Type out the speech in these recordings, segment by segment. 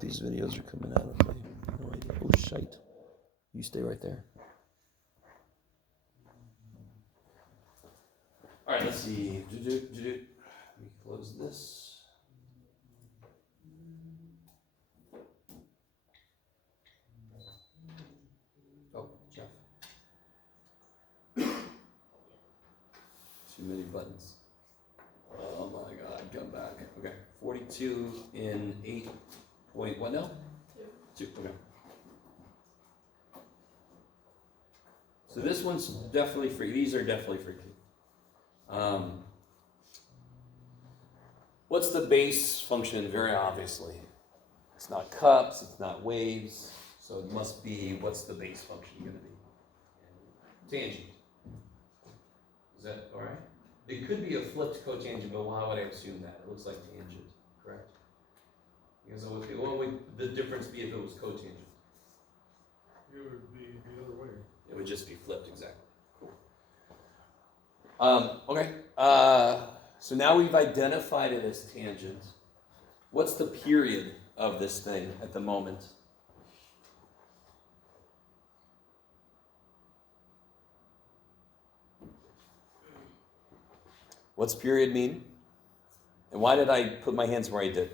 what these videos are coming out of. I have no idea. Oh, shite. You stay right there. All right, let's see. Let me close this. Oh, Jeff. Too many buttons. Oh my God, come back. Okay, 42 in 8 point, what now? 2, okay. So this one's definitely free. These are definitely free. What's the base function? Very obviously. It's not cups, it's not waves, so it must be, what's the base function going to be? Tangent. Is that all right? It could be a flipped cotangent, but why would I assume that? It looks like tangent, correct? Because what would the difference be if it was cotangent? It would be the other way. It would just be flipped, exactly. Cool. Okay. So now we've identified it as tangent. What's the period of this thing at the moment? What's period mean? And why did I put my hands where I did?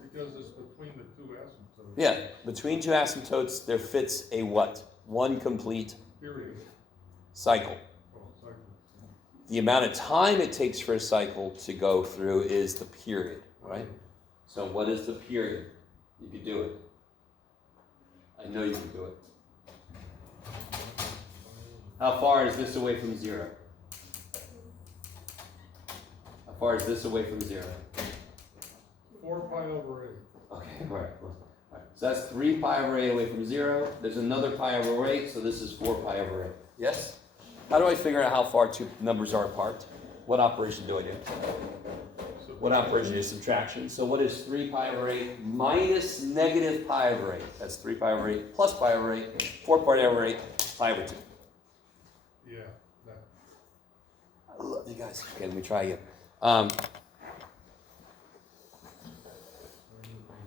Because it's between the two asymptotes. Yeah, between two asymptotes, there fits a what? One complete Period. cycle. Oh, cycle. The amount of time it takes for a cycle to go through is the period, right? So what is the period? You could do it. I know you can do it. How far is this away from 0? How far is this away from 0? 4 pi over 8. Okay, right. So that's 3 pi over 8 away from 0. There's another pi over 8, so this is 4 pi over 8. Yes? How do I figure out how far two numbers are apart? What operation do I do? What operation is subtraction? So what is 3 pi over 8 minus negative pi over 8? That's 3 pi over 8 plus pi over 8, 4 pi over 8, pi over 2. Yeah. That. I love you guys. Okay, let me try again.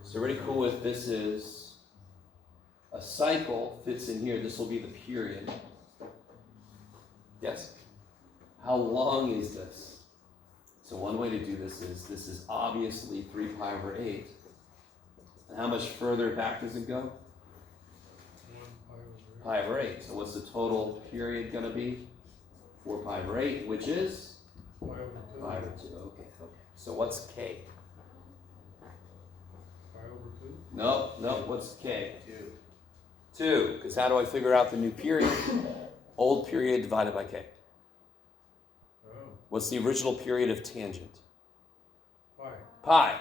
So really cool if this is a cycle, fits in here, this will be the period. Yes? How long is this? So one way to do this is obviously 3 pi over 8. And how much further back does it go? 1 Pi over 8. So what's the total period going to be? 4 pi over 8, which is? Pi over 2. Pi over 2. Okay. So what's K? Pi over 2. No. What's K? 2. Because how do I figure out the new period? Old period divided by K. Oh. What's the original period of tangent? Pi. Pi.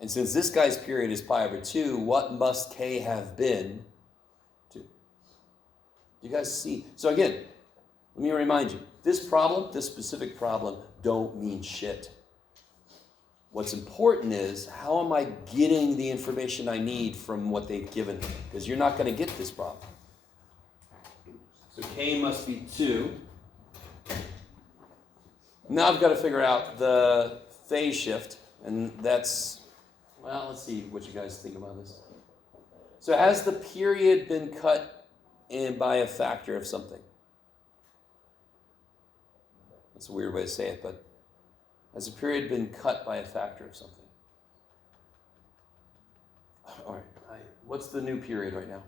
And since this guy's period is pi over 2, what must K have been? 2. You guys see? So again, let me remind you, this specific problem, don't mean shit. What's important is, how am I getting the information I need from what they've given me? Because you're not going to get this problem. So K must be 2. Now I've got to figure out the phase shift, and that's, well, let's see what you guys think about this. So has the period been cut in by a factor of something? That's a weird way to say it, but has the period been cut by a factor of something? All right, what's the new period right now?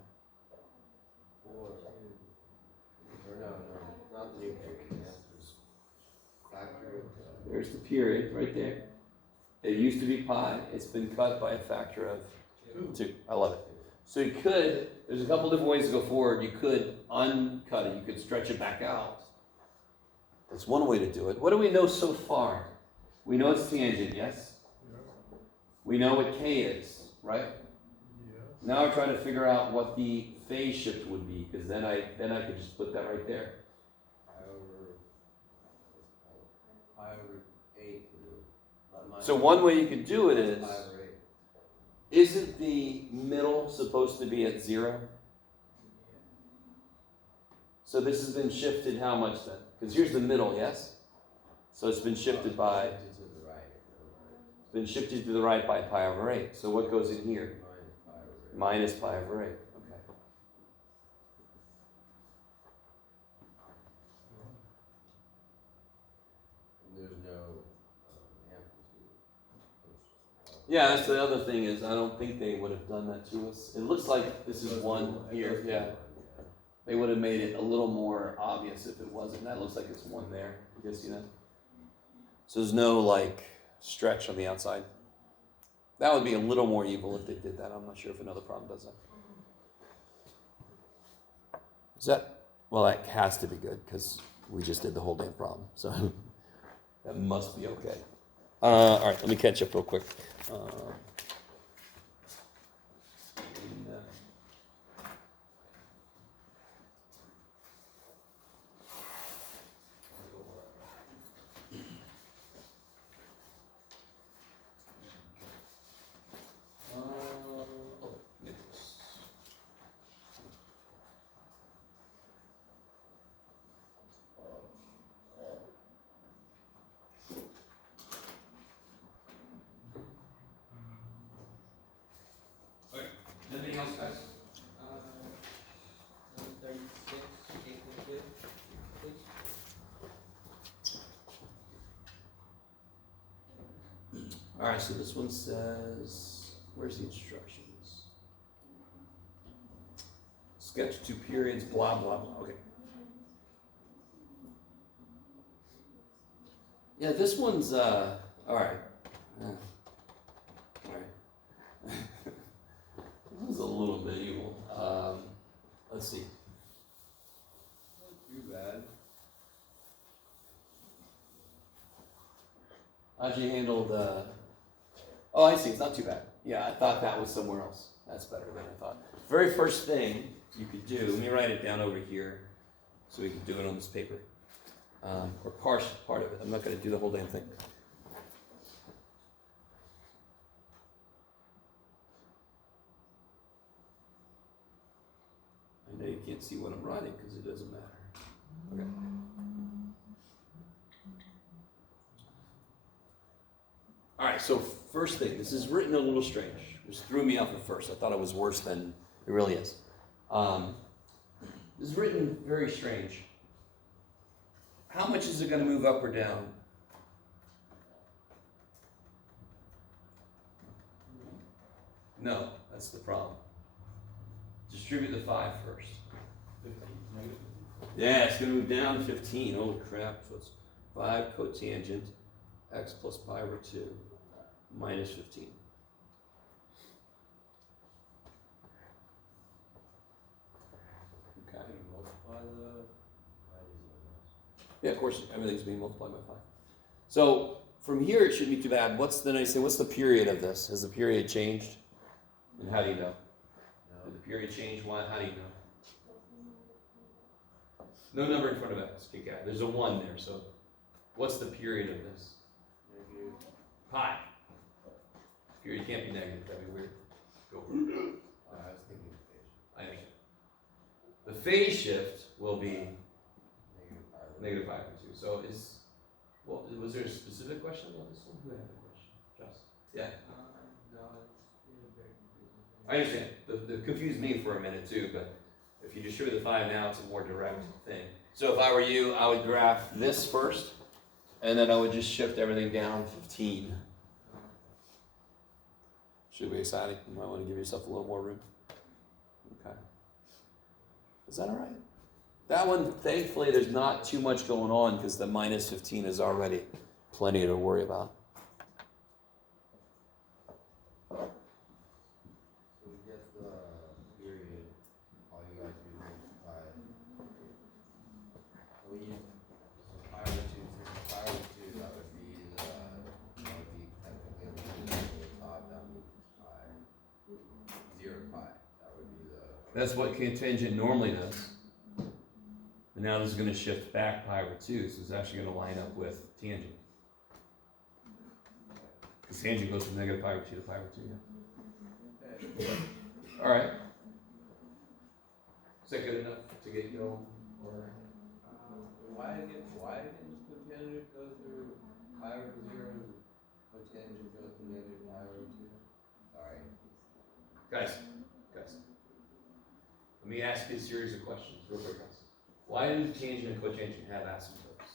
No, not the new period. There's the period right there. It used to be pi. It's been cut by a factor of 2. I love it. So you could, there's a couple different ways to go forward. You could uncut it. You could stretch it back out. That's one way to do it. What do we know so far? We know it's tangent, yes? Yeah. We know what K is, right? Yeah. Now we're trying to figure out what the phase shift would be, because then I could just put that right there. Pi over 8. So one way you could do it is, isn't the middle supposed to be at 0? So this has been shifted how much then? Because here's the middle, yes? So it's been shifted by, it's been shifted to the right by pi over 8. So what goes in here? Minus pi over 8. Minus pi over 8. Okay. And there's no amplitude. Yeah, that's the other thing is I don't think they would have done that to us. It looks like this is one here. Yeah. They would have made it a little more obvious if it wasn't. That looks like it's one there. You guys see that? So there's no like stretch on the outside. That would be a little more evil if they did that. I'm not sure if another problem does that. Is that? Well, that has to be good because we just did the whole damn problem. So that must be okay. All right, let me catch up real quick. Anything else, guys? 36, 8.2, please. All right, so this one says, where's the instructions? Sketch 2 periods, blah, blah, blah. Okay. Yeah, this one's, all right. All right. This one's a little bit evil. Let's see. Not too bad. How'd you handle the? Oh, I see. It's not too bad. Yeah, I thought that was somewhere else. That's better than I thought. Very first thing you could do. Let me write it down over here, so we can do it on this paper, or part of it. I'm not going to do the whole damn thing. I know you can't see what I'm writing because it doesn't matter. Okay. All right, so first thing, this is written a little strange. This threw me off at first. I thought it was worse than it really is. This is written very strange. How much is it going to move up or down? No, that's the problem. Distribute the 5 first. 15, negative. Yeah, it's going to move down 15. Holy crap. So it's 5 cotangent x plus pi over 2 minus 15. Okay. Can you multiply the? Yeah, of course, everything's being multiplied by 5. So from here, it shouldn't be too bad. What's the nice thing? What's the period of this? Has the period changed? And how do you know? Did the period change? Why? How do you know? No number in front of x. Okay, there's a 1 there. So what's the period of this? Negative. Pi. Period can't be negative. That'd be weird. Go for it. I was thinking phase. I understand. The phase shift will be Negative pi. negative 5 over 2. So is, well, was there a specific question about this one? Who had the question? Just. Yeah. No, it's very confusing. I understand. The confused me for a minute too, but if you distribute the 5 now, it's a more direct thing. So if I were you, I would graph this first, and then I would just shift everything down 15. Should be exciting. You might want to give yourself a little more room. Okay. Is that all right? That one, thankfully, there's not too much going on because the minus 15 is already plenty to worry about. So we get the period, all you gotta do is multiply. Well, you, so pi over 2, since pi over 2, that would be the, that would be technically the top, that would be pi, 0 pi, that would be the. That's what cotangent normally does. And now this is going to shift back pi over 2, so it's actually going to line up with tangent. Because tangent goes from negative pi over 2 to pi over 2, yeah. All right. Is that good enough to get you all? Or? Why didn't the tangent go through pi over 0 and cotangent tangent go to negative pi over two? Sorry. Guys. Let me ask you a series of questions, real quick, guys. Why do tangent and cotangent have asymptotes?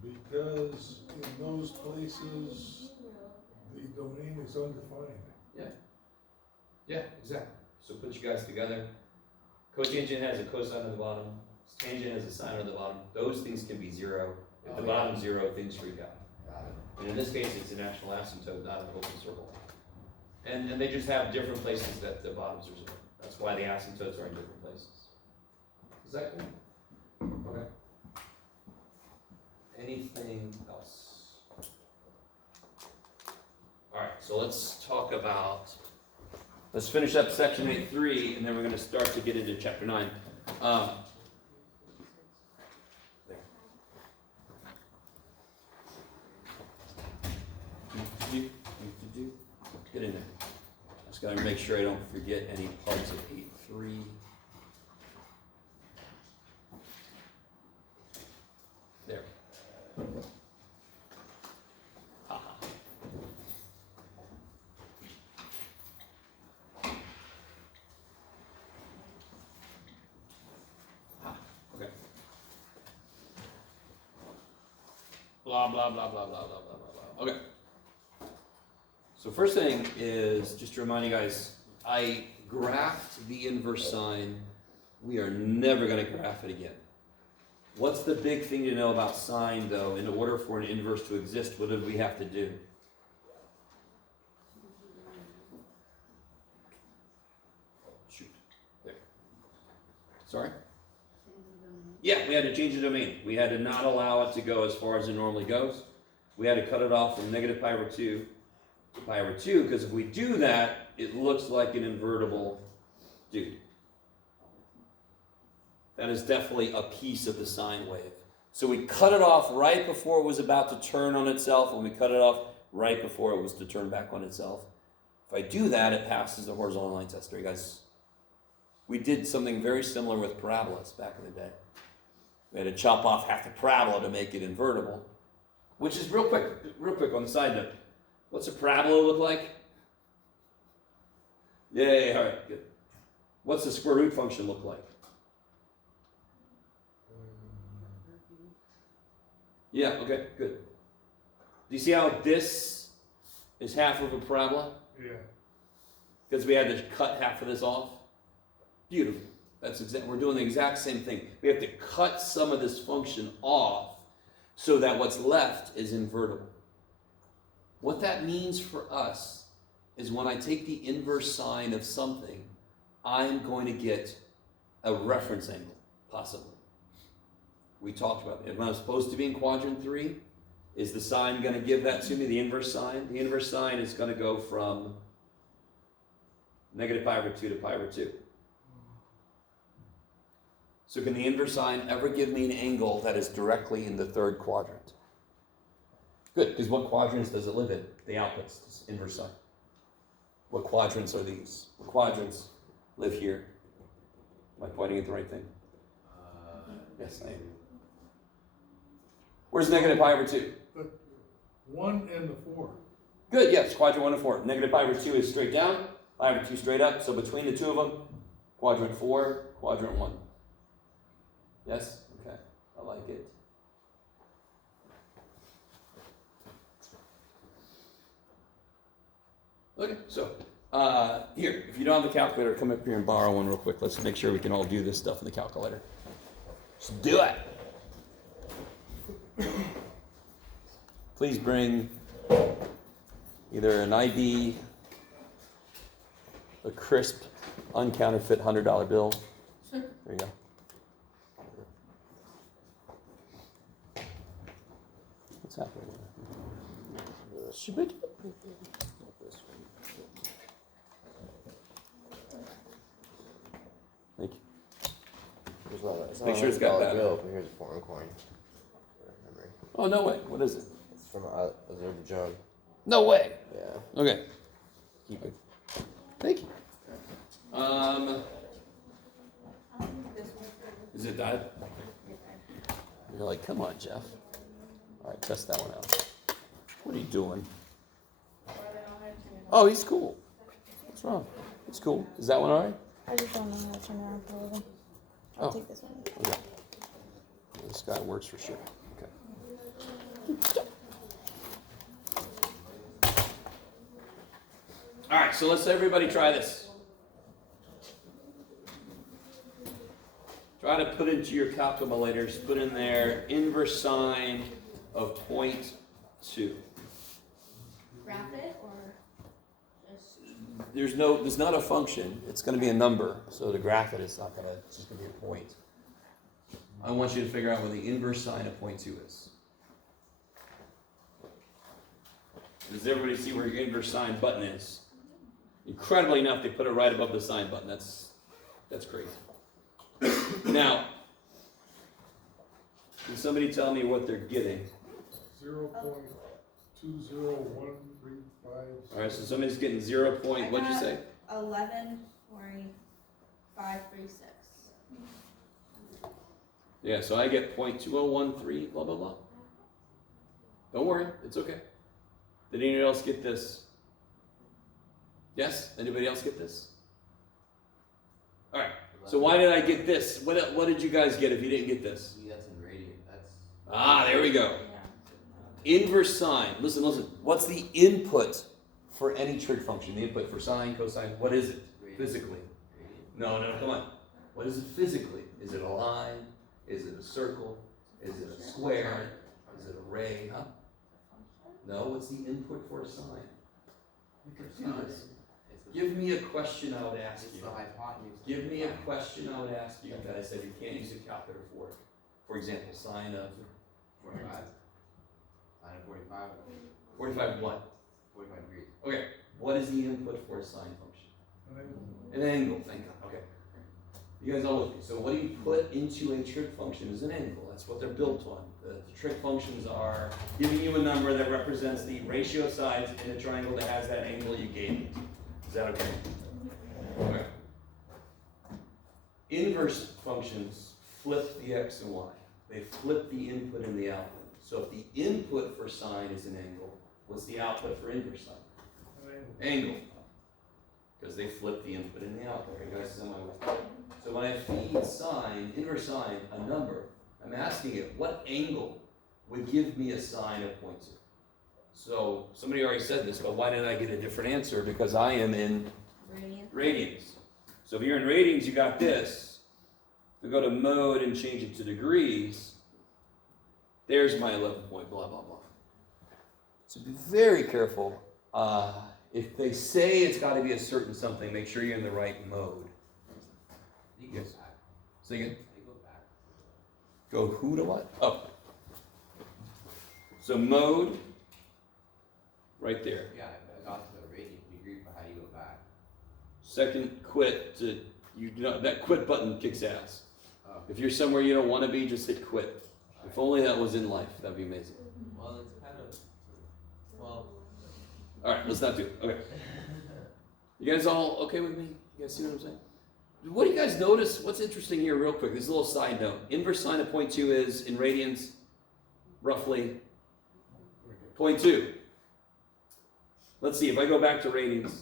Because in those places, the domain is undefined. Yeah, exactly. So put you guys together. Cotangent has a cosine on the bottom. Tangent has a sine on the bottom. Those things can be zero. If the bottom's zero, things freak out. Got it. And in this case, it's an actual asymptote, not an open circle. And they just have different places that the bottoms are zero. That's why the asymptotes are in different places. Is that cool? Okay. Anything else? All right, so let's talk about, let's finish up section 8.3, and then we're going to start to get into chapter 9. Get in there. Just got to make sure I don't forget any parts of 8.3. There. Okay. Blah, blah, blah, blah, blah, blah, blah, blah, blah. Okay. So first thing is, just to remind you guys, I graphed the inverse sine. We are never going to graph it again. What's the big thing to know about sine, though? In order for an inverse to exist, what did we have to do? Shoot. There. Sorry? Yeah, we had to change the domain. We had to not allow it to go as far as it normally goes. We had to cut it off from negative pi over 2 to pi over 2, because if we do that, it looks like an invertible dude. That is definitely a piece of the sine wave. So we cut it off right before it was about to turn on itself, and we cut it off right before it was to turn back on itself. If I do that, it passes the horizontal line test. Right, guys? We did something very similar with parabolas back in the day. We had to chop off half the parabola to make it invertible, which is real quick on the side note. What's a parabola look like? Yeah, all right, good. What's the square root function look like? Yeah, okay, good. Do you see how this is half of a parabola? Yeah. Because we had to cut half of this off? Beautiful. We're doing the exact same thing. We have to cut some of this function off so that what's left is invertible. What that means for us is when I take the inverse sine of something, I'm going to get a reference angle, possibly. We talked about it. When I'm supposed to be in quadrant 3, is the sine going to give that to me, the inverse sine? The inverse sine is going to go from negative pi over 2 to pi over 2. So can the inverse sine ever give me an angle that is directly in the third quadrant? Good, because what quadrants does it live in? The outputs, this inverse sine. What quadrants are these? What quadrants live here? Am I pointing at the right thing? Yes, I am. Where's negative pi over 2? The 1 and the 4. Good, yes, quadrant 1 and 4. Negative pi over 2 is straight down, pi over 2 straight up. So between the two of them, quadrant 4, quadrant 1. Yes? Okay, I like it. Okay, so here, if you don't have the calculator, come up here and borrow one real quick. Let's make sure we can all do this stuff in the calculator. Let's do it. Please bring either an ID, a crisp, uncounterfeit $100 bill. Sure. There you go. What's happening? Shibit. Thank you. Make sure it's got that. Bill, but here's a foreign coin. Oh, no way. What is it? It's from Azerbaijan. No way. Yeah. Okay. Keep it. Thank you. Is it that? You're like, come on, Jeff. All right, test that one out. What are you doing? Oh, he's cool. What's wrong? It's cool. Is that one all right? I just don't know how to turn around for a living. I'll Oh. take this one. Okay. This guy works for sure. Okay. All right, so let's everybody try this. Try to put into your calculators, put in there inverse sine of 0.2. Graph it or just. There's not a function. It's going to be a number. So to graph it, it's just going to be a point. I want you to figure out what the inverse sine of 0.2 is. Does everybody see where your inverse sine button is? Incredibly enough, they put it right above the sine button. That's crazy. Now, can somebody tell me what they're getting? 0.20135. All right, so somebody's getting 0. What'd you say? 11.536. Yeah, so I get 0.2013, blah, blah, blah. Don't worry, it's okay. Did anyone else get this? Yes? Anybody else get this? All right, so why did I get this? What did you guys get if you didn't get this? See, that's in radian, that's. Ah, there we go. Yeah. Inverse sine. Listen. What's the input for any trig function? The input for sine, cosine, what is it physically? Radian. No, come on. What is it physically? Is it a line? Is it a circle? Is it a square? Is it a ray? Huh? No, what's the input for a sine? You can do this. It's the- Give me a question I would ask It's you. the hypotenuse. Give me a question I would ask you that I said you can't use a calculator for. For example, sine of 45. Sine of 45. 45 what? 45 degrees. Okay, what is the input for a sine function? An angle, thank God. Okay. You guys all with me. So what do you put into a trig function is an angle. That's what they're built on. The trig functions are giving you a number that represents the ratio of sides in a triangle that has that angle you gave it. Is that okay? Okay. Inverse functions flip the x and y. They flip the input and the output. So if the input for sine is an angle, what's the output for inverse sine? Angle. Because they flip the input and the output. Are you guys on my way? So when I feed sine, inverse sine, a number, I'm asking it, what angle would give me a sine of 0.2? So somebody already said this, but why did I get a different answer? Because I am in radians. So if you're in radians, you got this. If we go to mode and change it to degrees, there's my 11 point blah, blah, blah. So be very careful. If they say it's got to be a certain something, make sure you're in the right mode. You go Yes. back. Say again? You go back. Go who to what? Oh. So mode, right there. Yeah, I got to the radian degree, but how do you go back? Second quit to, that quit button kicks ass. Oh, If you're somewhere you don't want to be, just hit quit. If only that was in life, that'd be amazing. Well, it's kind of, well, All right, let's not do it. Okay. You guys all okay with me? You guys see what I'm saying? What do you guys notice? What's interesting here, real quick? This is a little side note. Inverse sine of 0.2 is, in radians, roughly 0.2. Let's see, if I go back to radians,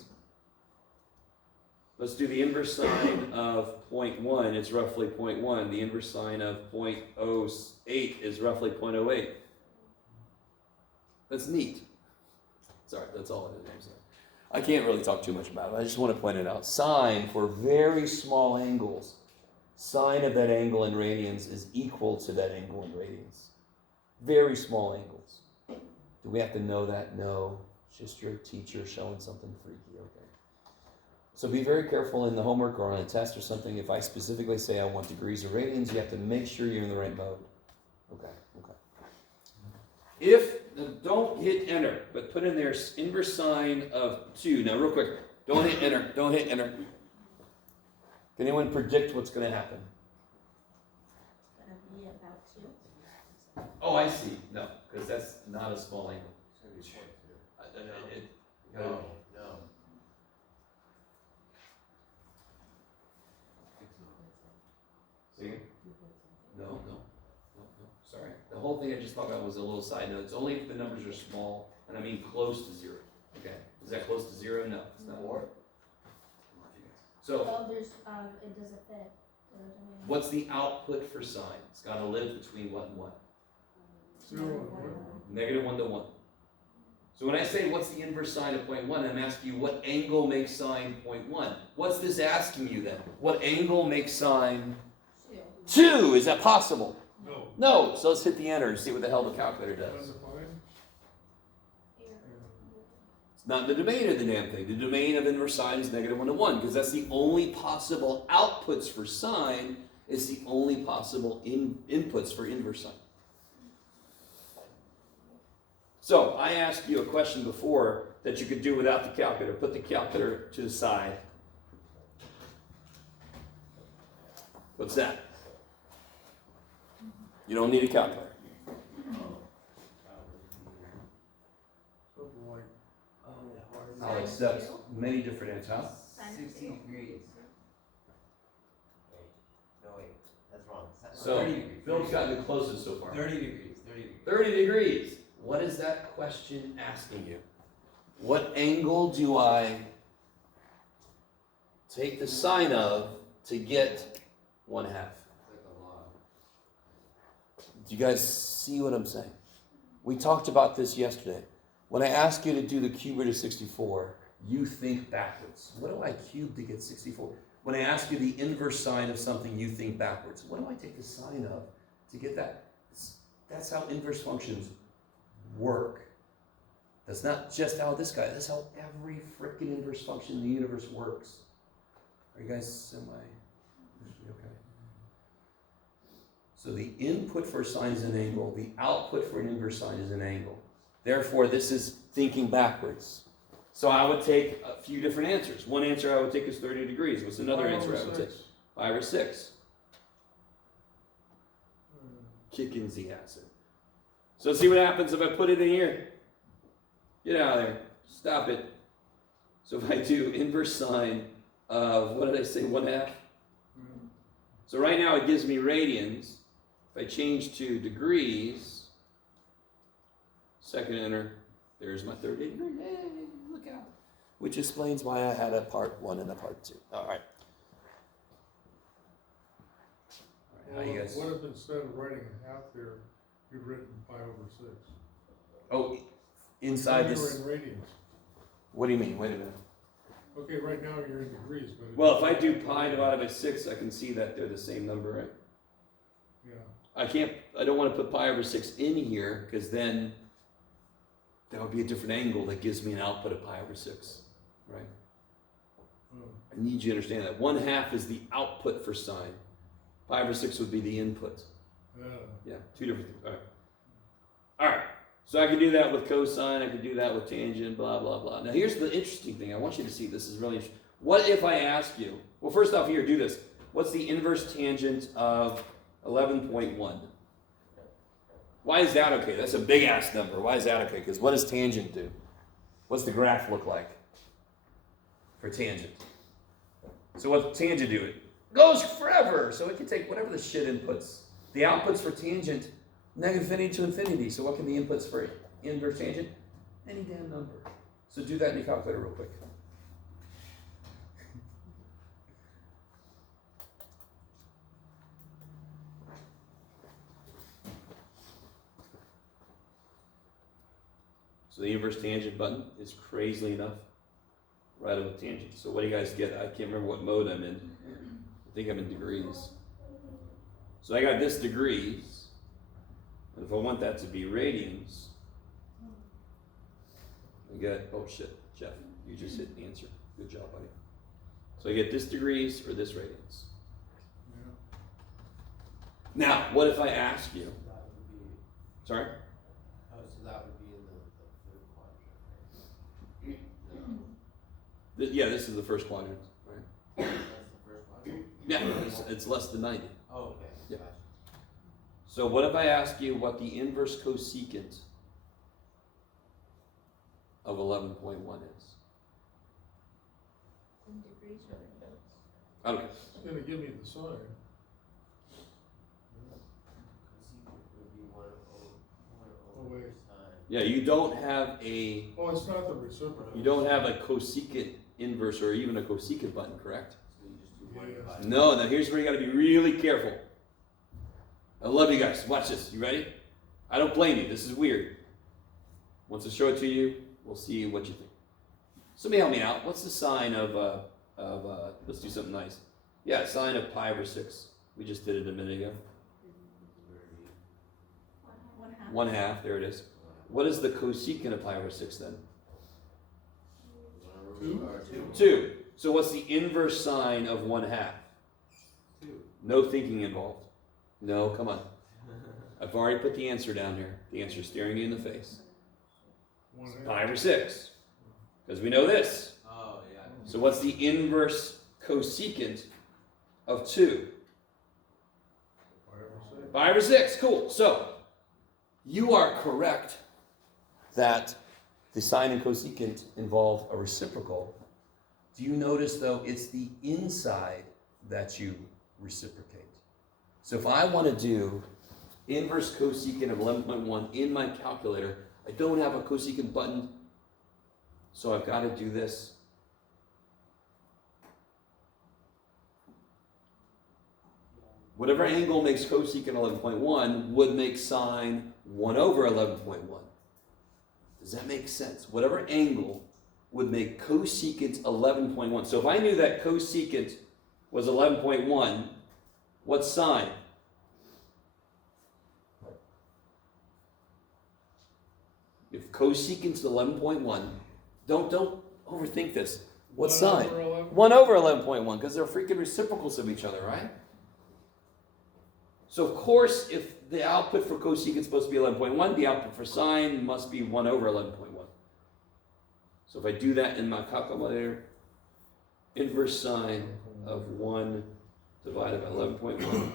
let's do the inverse sine of 0.1, it's roughly 0.1. The inverse sine of 0.08 is roughly 0.08. That's neat. Sorry, that's all it is. I'm sorry. I can't really talk too much about it. I just want to point it out. Sine for very small angles, sine of that angle in radians is equal to that angle in radians. Very small angles. Do we have to know that? No. It's just your teacher showing something freaky, okay? So be very careful in the homework or on a test or something. If I specifically say I want degrees or radians, you have to make sure you're in the right mode. Okay. Don't hit enter, but put in there inverse sine of 2. Now, real quick, don't hit enter. Can anyone predict what's going to happen? It's gonna be about 2. Oh, I see. No, because that's not a small angle. it's gonna be 0.2. No. No. See? No. Sorry. The whole whole thing I just talked about was a little side note. It's only if the numbers are small, and I mean close to zero. Okay, is that close to zero? No, it's not. Or? So, Well, there's, it doesn't fit. the domain. what's the output for sine? It's got to live between what and what? 0 and 1. Negative 1 to 1. So when I say what's the inverse sine of 0.1, I'm asking you what angle makes sine 0.1. What's this asking you then? What angle makes sine 2? Is that possible? No. No. So let's hit the enter and see what the hell the calculator does. Undefined? Here. It's not the domain of the damn thing. The domain of inverse sine is negative 1 to 1 because that's the only possible outputs for sine. It's the only possible inputs for inverse sine. So I asked you a question before that you could do without the calculator. Put the calculator to the side. What's that? You don't need a calculator. Something like, I'll accept many different answers. Huh? Sine of 60 two. degrees. Wait, no wait, that's wrong. So 30 degrees. Phil's gotten the closest so far. 30 degrees, 30 degrees. 30 degrees. What is that question asking you? What angle do I take the sine of to get 1/2? It's like a log. Do you guys see what I'm saying? We talked about this yesterday. When I ask you to do the cube root of 64, you think backwards. What do I cube to get 64? When I ask you the inverse sine of something, you think backwards. What do I take the sine of to get that? That's how inverse functions work. That's not just how this guy, that's how every freaking inverse function in the universe works. Are you guys okay? So the input for a sine is an angle, the output for an inverse sine is an angle. Therefore, this is thinking backwards. So I would take a few different answers. One answer I would take is 30 degrees. What's another 5 answer over I would take? 6. 5 or 6. Kicking the acid. So see what happens if I put it in here. Get out of there. Stop it. So if I do inverse sine of, what did I say, 1/2? So right now it gives me radians. If I change to degrees, second enter, there's my 30 degree. Hey, look out. Which explains why I had a part 1 and a part 2. All right. How you guys? What if instead of writing a half there, you've written 5 over 6? Oh, inside Now this. you're in radians. What do you mean? Wait a minute. Okay, right now you're in degrees, but. Well, if I do pi divided by 6, I can see that they're the same number, right? Yeah. I don't want to put pi over 6 in here, because then that would be a different angle that gives me an output of pi over 6, right? Oh. I need you to understand that. 1/2 is the output for sine. Pi over 6 would be the input. Yeah, two different things. All right. All right. So I can do that with cosine. I can do that with tangent, blah, blah, blah. Now here's the interesting thing. I want you to see this is really interesting. What if I ask you, well, first off here, do this. What's the inverse tangent of 11.1? Why is that okay? That's a big ass number. Why is that okay? Because what does tangent do? What's the graph look like for tangent? So what tangent do? It goes forever. So it can take whatever the shit inputs. The outputs for tangent, negative infinity to infinity. So what can the inputs for inverse tangent? Any damn number. So do that in your calculator real quick. So the inverse tangent button is crazily enough right on the tangent. So what do you guys get? I can't remember what mode I'm in. I think I'm in degrees. So I got this degrees. And if I want that to be radians, I get, oh shit, Jeff, you just hit the answer. Good job, buddy. So I get this degrees or this radians. Yeah. Now, what if I ask you? That would be, Sorry? oh, so that would be in the third quadrant, right? No, Yeah, this is the first quadrant, right? that's the first quadrant? Yeah, it's less than 90. Oh, okay, Yeah. gotcha. So what if I ask you what the inverse cosecant of 11.1 is? In degrees or radians? Okay. It's gonna give me the sign. Cosecant would be 1 over Yeah, you don't have a Oh, it's not the reciprocal. you don't have a cosecant inverse or even a cosecant button, correct? So you just do one Yeah. divided. No, now here's where you gotta be really careful. I love you guys. Watch this. You ready? I don't blame you. This is weird. Once I show it to you, we'll see what you think. Somebody help me out. What's the sign of let's do something nice. Yeah, sign of pi over 6. We just did it a minute ago. One half. 1/2, there it is. What is the cosecant of pi over 6 then? 2? 2. So what's the inverse sign of 1/2? 2. No thinking involved. No, come on. I've already put the answer down here. The answer is staring you in the face. 1/2. Pi over 6. Because we know this. Oh, yeah. So what's the inverse cosecant of 2? 5 or 6. Pi over 6. Cool. So you are correct that the sine and cosecant involve a reciprocal. Do you notice though it's the inside that you reciprocate? So if I want to do inverse cosecant of 11.1 in my calculator, I don't have a cosecant button, so I've got to do this. Whatever angle makes cosecant 11.1 would make sine 1 over 11.1. Does that make sense? Whatever angle would make cosecant 11.1. So if I knew that cosecant was 11.1, what's sine? If cosecant's 11.1, don't overthink this. What's 1 sine? over 11? 1 over 11.1, because they're freaking reciprocals of each other, right? So of course, if the output for cosecant is supposed to be 11.1, the output for sine must be 1 over 11.1. So if I do that in my calculator, inverse sine of 1 divided by 11.1,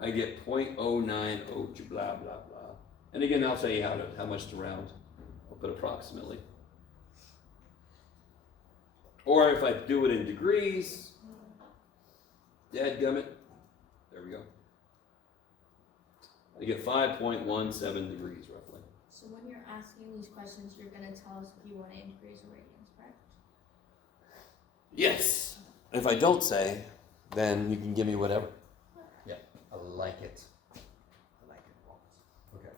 I get 0.090 blah, blah, blah. And again, I'll tell you how much to round. I'll put approximately. Or if I do it in degrees, dadgummit, there we go. I get 5.17 degrees roughly. So when you're asking these questions, you're gonna tell us if you want it in degrees or radians, correct? Yes. If I don't say, then you can give me whatever. Yeah, I like it. I like it. Okay.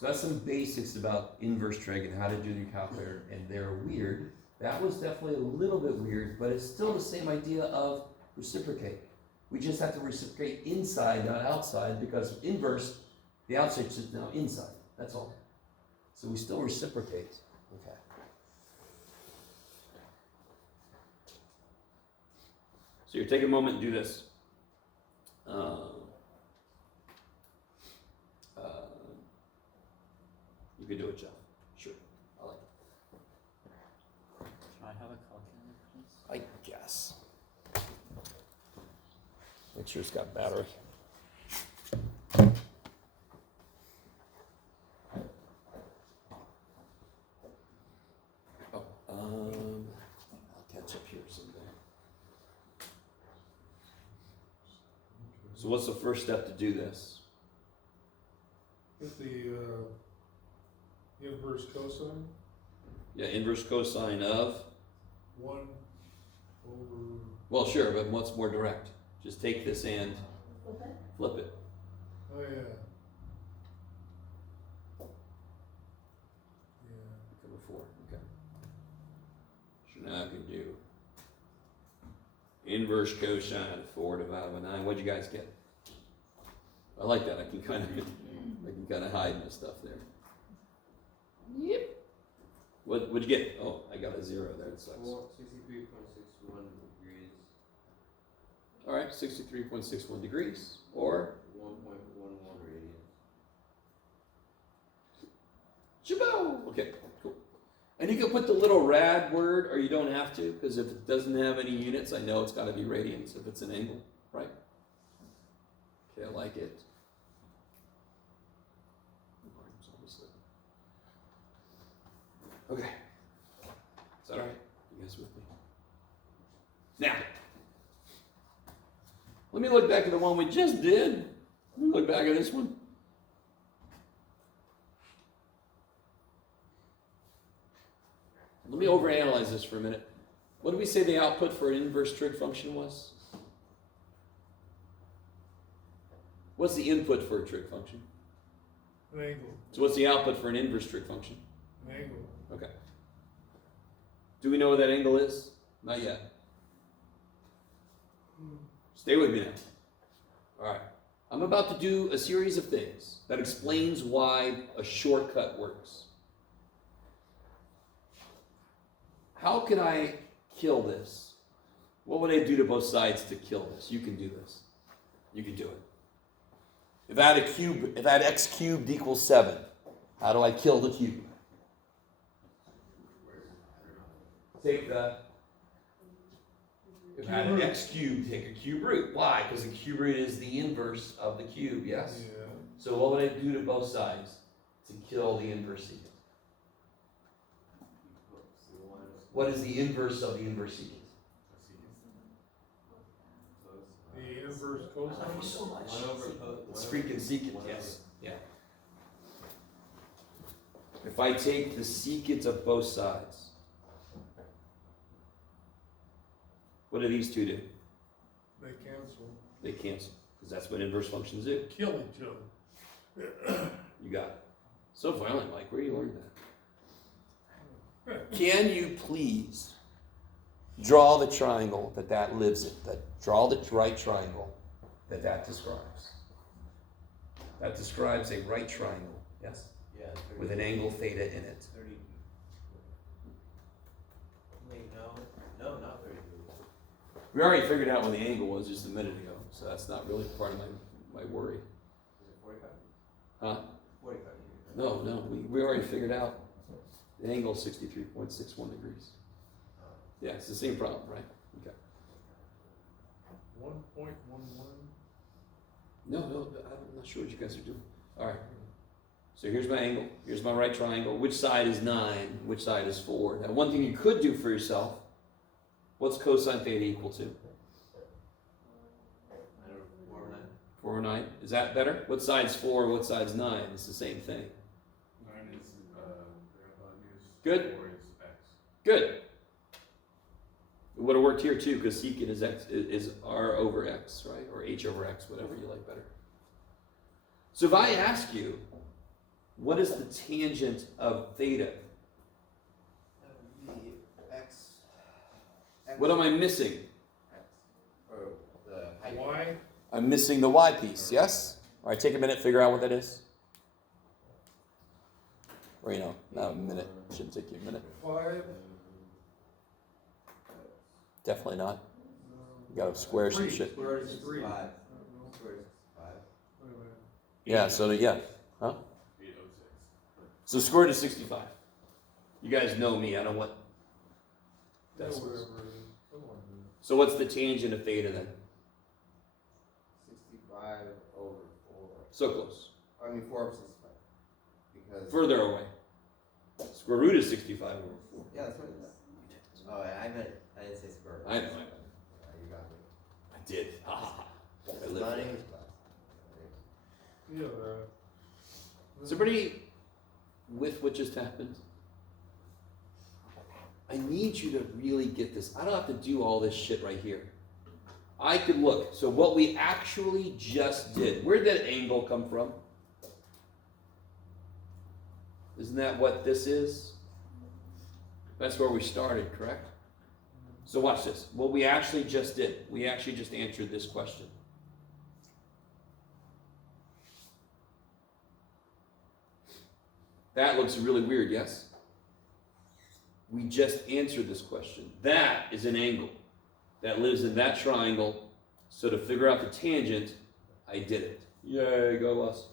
So that's some basics about inverse trig and how to do your calculator, and they're weird. That was definitely a little bit weird, but it's still the same idea of reciprocate. We just have to reciprocate inside, not outside, because inverse, the outside is now inside. That's all. So we still reciprocate. Okay. So you're taking a moment and do this. You can do it, Jeff. Sure. I like it. Can I have a calculator, please? I guess. Make sure it's got battery. Oh, I'll catch up here someday. So what's the first step to do this? With the inverse cosine, Yeah, inverse cosine of, 1 over, well, sure, but what's more direct? Just take this and Flip it? flip it. oh yeah. Yeah, Number 4, okay. So now I can do inverse cosine of 4 divided by 9. What'd you guys get? I like that. I can kind of hide my stuff there. Yep. What'd you get? Oh, I got a 0 there. It sucks. 63.61 degrees, All right, 63.61 degrees, or 1.11 radians. Chabot. Okay, cool. And you can put the little rad word, or you don't have to, because if it doesn't have any units, I know it's got to be radians if it's an angle, right? Okay, I like it. Okay. Is that all right? You guys with me? Now, let me look back at the one we just did. Let me look back at this one. Let me overanalyze this for a minute. What did we say the output for an inverse trig function was? What's the input for a trig function? An angle, So what's the output for an inverse trig function? an angle. Okay. Do we know what that angle is? Not yet. Stay with me now. All right. I'm about to do a series of things that explains why a shortcut works. How can I kill this? What would I do to both sides to kill this? You can do this. You can do it. If I had x cubed equals 7, how do I kill the cube? Take the, if I had an x cubed, take a cube root. Why? Because the cube root is the inverse of the cube, yes? Yeah. So what would I do to both sides to kill the inverse secant? What is the inverse of the inverse secant? The inverse Thank you cosine. so much. 1 over It's freaking secant, yes. Yeah. If I take the secant of both sides, what do these two do? They cancel. They cancel, because that's what inverse functions do. Kill each other. You got it. So violent, Mike. Where you learned that? Can you please draw the triangle that lives in? Draw the right triangle that describes. That describes a right triangle, yes? Yeah. 30, With an angle theta in it. 30. Wait, no, not 30. We already figured out what the angle was just a minute ago, so that's not really part of my worry. Is it 45? Huh? 45. No, we already figured out the angle is 63.61 degrees. Yeah, it's the same problem, right? Okay. 1.11. No, I'm not sure what you guys are doing. All right. So here's my angle. Here's my right triangle. Which side is 9? Which side is 4? Now, one thing you could do for yourself, what's cosine theta equal to? 4 over 9. 4 or 9? Is that better? What side's 4? What side's 9? It's the same thing. 9 is, Good. 4 is x. Good. It would have worked here too, because secant is r over x, right? Or h over x, whatever you like better. So if I ask you, what is the tangent of theta? That would be x. What am I missing? X. Or the height. Y. I'm missing the y piece, yes? All right, take a minute, figure out what that is. Or, not a minute. Shouldn't take you a minute. 5. Definitely not. You gotta square some shit. Square root is 3. 5. I don't know. Square root is 5. Wait a minute. Yeah, so yeah. Huh? 806. So square root is 65. You guys know me, I don't want Yeah, decimals. whatever it is. Come on, dude. So what's the tangent of theta then? 65 over 4. So close. I mean 4 over 65. Because. Further away. Square root is 65 over 4. Yeah, that's what it is. Oh, I didn't say square root. I know. Yeah, you got me. I did. Ha ha ha. I It's lived not it. English class. Yeah, Is everybody with what just happened? I need you to really get this. I don't have to do all this shit right here. I could look. So what we actually just did, where did that angle come from? Isn't that what this is? That's where we started, correct? So watch this. What we actually just did, we actually just answered this question. That looks really weird, yes? We just answered this question. That is an angle that lives in that triangle. So to figure out the tangent, I did it. Yay, go us.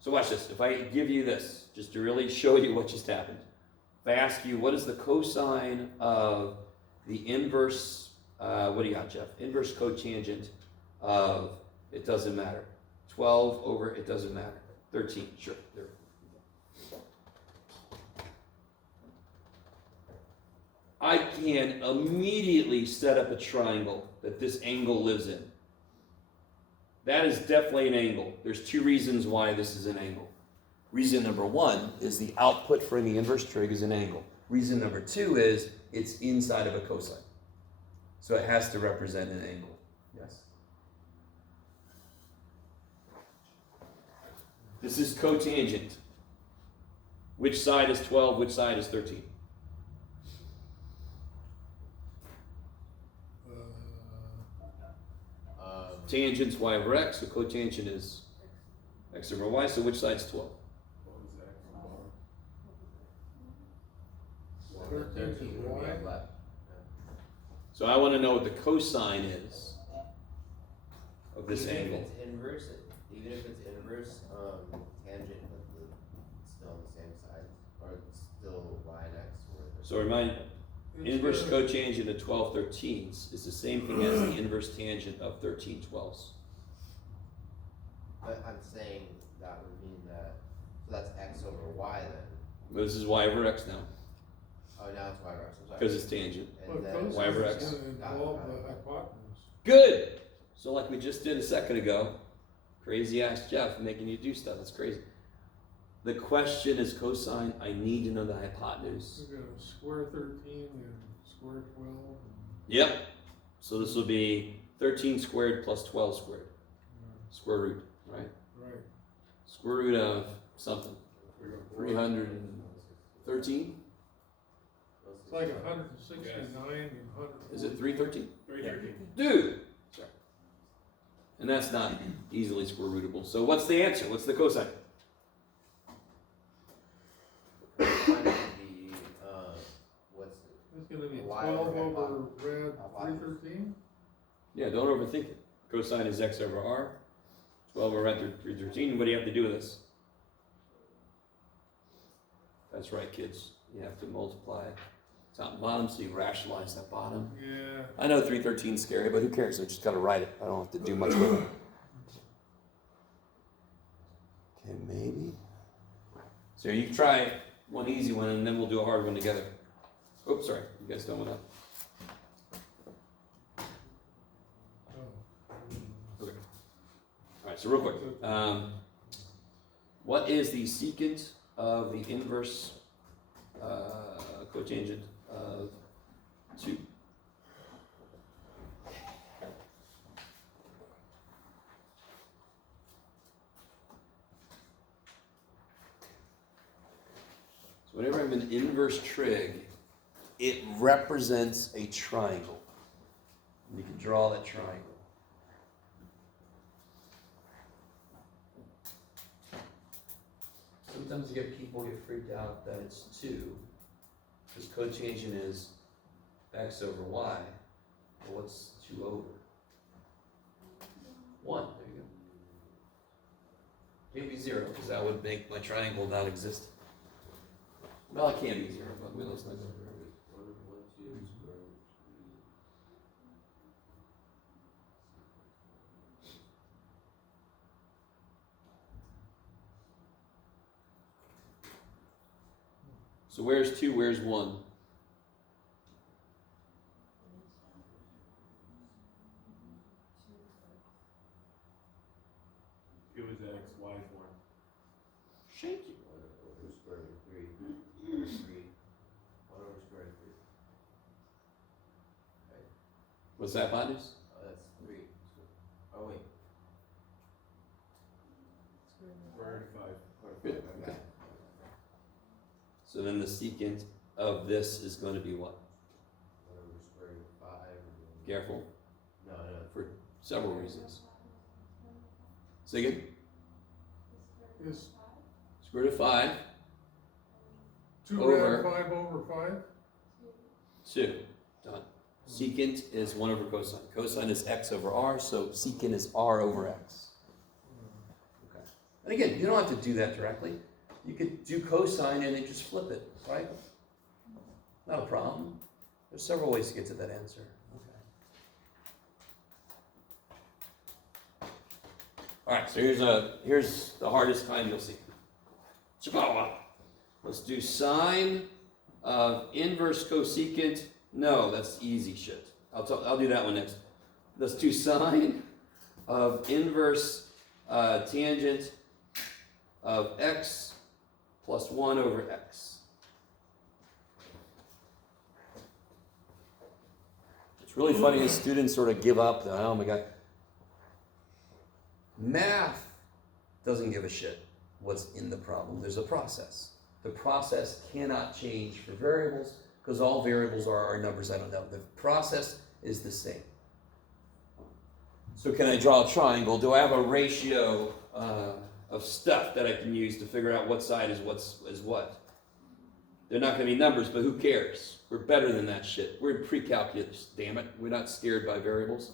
So watch this. If I give you this, just to really show you what just happened. If I ask you, what is the cosine of the inverse, what do you got, Jeff? Inverse cotangent of, it doesn't matter. 12 over, it doesn't matter. 13, sure. There. I can immediately set up a triangle that this angle lives in. That is definitely an angle. There's two reasons why this is an angle. Reason number one is the output for the inverse trig is an angle. Reason number two is it's inside of a cosine. So it has to represent an angle. Yes. This is cotangent. Which side is 12? Which side is 13? Tangent's y over x, so cotangent is x over y, so which side's 12? Well, the 13 would be Y. on left. So I want to know what the cosine is of this Even angle. if it's inverse, even if it's inverse, tangent, but it's still on the same side, or it's still y and x, or. So remind, It's inverse gonna- cotangent of 12 13s is the same thing as the inverse tangent of 13 12s. But I'm saying that would mean that, so that's x over y then. But this is y over x now, Oh, now it's y over x, I'm sorry. because it's tangent. But And then. cosine Y over is X. gonna involve the hypotenuse. Good! So like we just did a second ago, crazy ass Jeff making you do stuff, that's crazy. The question is cosine, I need to know the hypotenuse. We're gonna square 13 and square 12. Yep. So this will be 13 squared plus 12 squared. And, Square root, right? right. Square root of something. 313? It's like 169 and 100. Is it 313? 313. Dude! Sorry. And that's not easily square rootable. So what's the answer? What's the cosine? Mine would be, what's the, It's gonna be Y 12 over over red hypotenuse. 313. Yeah, don't overthink it. Cosine is x over r. 12 over 313. What do you have to do with this? That's right, kids. You have to multiply top and bottom, so you rationalize that bottom. Yeah. I know 313 is scary, but who cares? I just got to write it. I don't have to do much with it. Okay, maybe. So you can try one easy one, and then we'll do a hard one together. Oops, sorry. You guys done with that? Oh. Okay. All right, so real quick. What is the secant of the inverse cotangent of 2? So whenever I have an inverse trig, it represents a triangle. And you can draw that triangle. Sometimes you get people get freaked out that it's 2, because cotangent is x over y. Well, what's 2 over? 1, there you go. Can't be 0, because that would make my triangle not exist. Well, it can be 0, but we let's not go there. So where's 2, where's 1? It was X, Y is 1. Shake you. 1 over square root of 3, 3, 1 over square root of 3. Right, What's that, hypotenuse? oh, that's 3. Oh, wait. Square root of 5. Good, okay. So then the secant of this is going to be what? 1 over square root of 5. Careful, No, for several reasons. Say again? Is Square root of 5, 2 Over. red 5 over 5? 2. Done. Secant is 1 over cosine. Cosine is x over r, so secant is r over x. Okay. And again, you don't have to do that directly. You could do cosine and then just flip it, right? Not a problem. There's several ways to get to that answer. Okay. All right, so here's the hardest kind you'll see. Chihuahua. Let's do sine of inverse cosecant. No, that's easy shit. I'll do that one next. Let's do sine of inverse tangent of x plus 1 over x. It's really funny as students sort of give up. Oh my God. Math doesn't give a shit what's in the problem. There's a process. The process cannot change for variables because all variables are numbers I don't know. The process is the same. So can I draw a triangle? Do I have a ratio of stuff that I can use to figure out what side is what? They're not going to be numbers, but who cares? We're better than that shit. We're in pre-calculus, damn it. We're not scared by variables.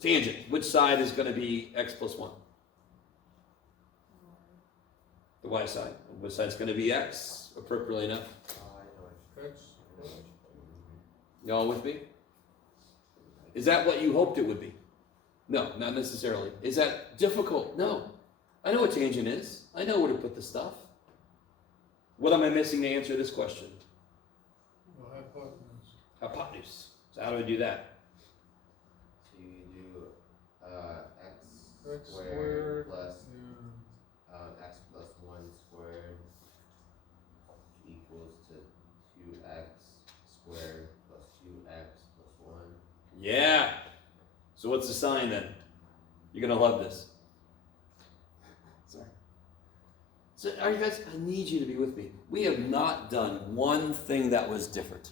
Tangent. Which side is going to be x plus 1? The y side. Which side is going to be x, appropriately enough? X, Y'all with me? Is that what you hoped it would be? No, not necessarily. Is that difficult? No. I know what tangent is. I know where to put the stuff. What am I missing to answer this question? well, hypotenuse. Hypotenuse. So how do I do that? So you do, X x squared, squared plus, Yeah, x plus 1 squared equals to 2x squared plus 2x plus 1. Yeah. So what's the sign then? You're gonna love this. Sorry. So are you guys? I need you to be with me. We have not done one thing that was different.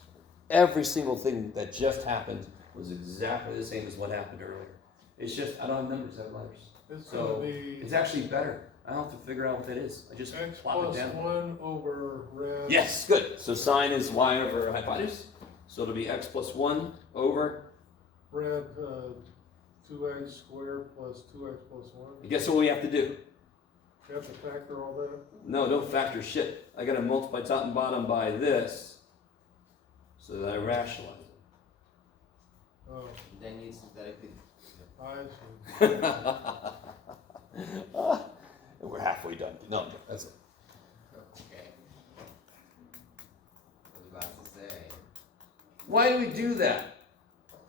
Every single thing that just happened was exactly the same as what happened earlier. It's just I don't have numbers, I have letters. it's So gonna be it's actually better. I don't have to figure out what that is. I just X plop it plus down. 1 over red. Yes, good. So sine is y over hypotenuse. So it'll be x plus 1 over. Red, 2x squared plus 2x plus 1. And guess what we have to do? You have to factor all that? No, don't factor shit. I gotta multiply top and bottom by this so that I rationalize it. Oh, Then you synthetically, I see. And we're halfway done. No, that's it. okay. I was about to say, Why do we do that?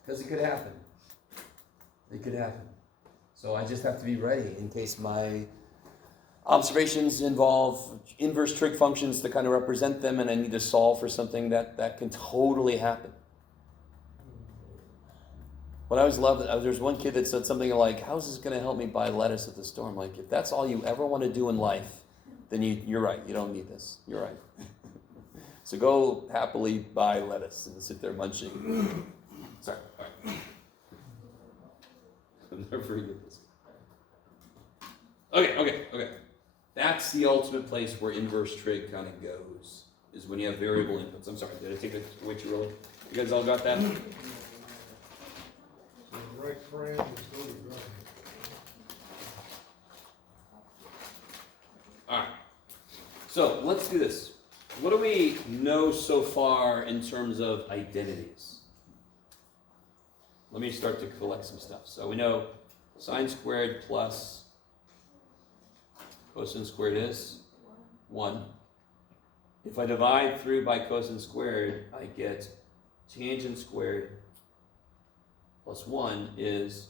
Because it could happen. It could happen. So I just have to be ready in case my observations involve inverse trig functions to kind of represent them and I need to solve for something that can totally happen. But I always love that. There's one kid that said something like, how's this going to help me buy lettuce at the store? I'm like, if that's all you ever want to do in life, then you're right. You don't need this. You're right. So go happily buy lettuce and sit there munching. Sorry. All right. I'll never forget this. Okay. That's the ultimate place where inverse trig kind of goes, is when you have variable inputs. I'm sorry, did I take it way too early? You guys all got that? So the right triangle is still good. All right. So let's do this. What do we know so far in terms of identities? Let me start to collect some stuff. So we know sine squared plus cosine squared is 1. If I divide through by cosine squared, I get tangent squared plus 1 is.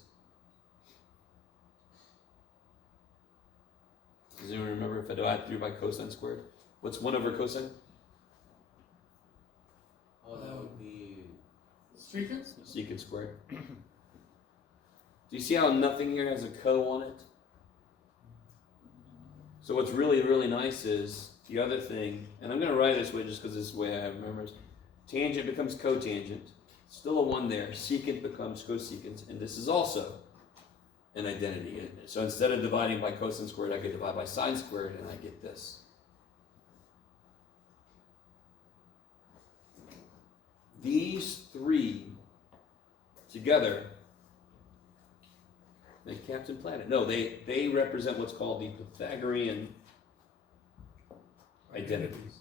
Does anyone remember if I divide through by cosine squared? What's 1 over cosine? oh, that would be, Secant? Secant squared. Do you see how nothing here has a co on it? So what's really, really nice is the other thing, and I'm going to write it this way just because this is the way I have numbers. Tangent becomes cotangent. Still a 1 there. Secant becomes cosecant. And this is also an identity. So instead of dividing by cosine squared, I could divide by sine squared, and I get this. These 3 together make Captain Planet. No, they represent what's called the Pythagorean identities,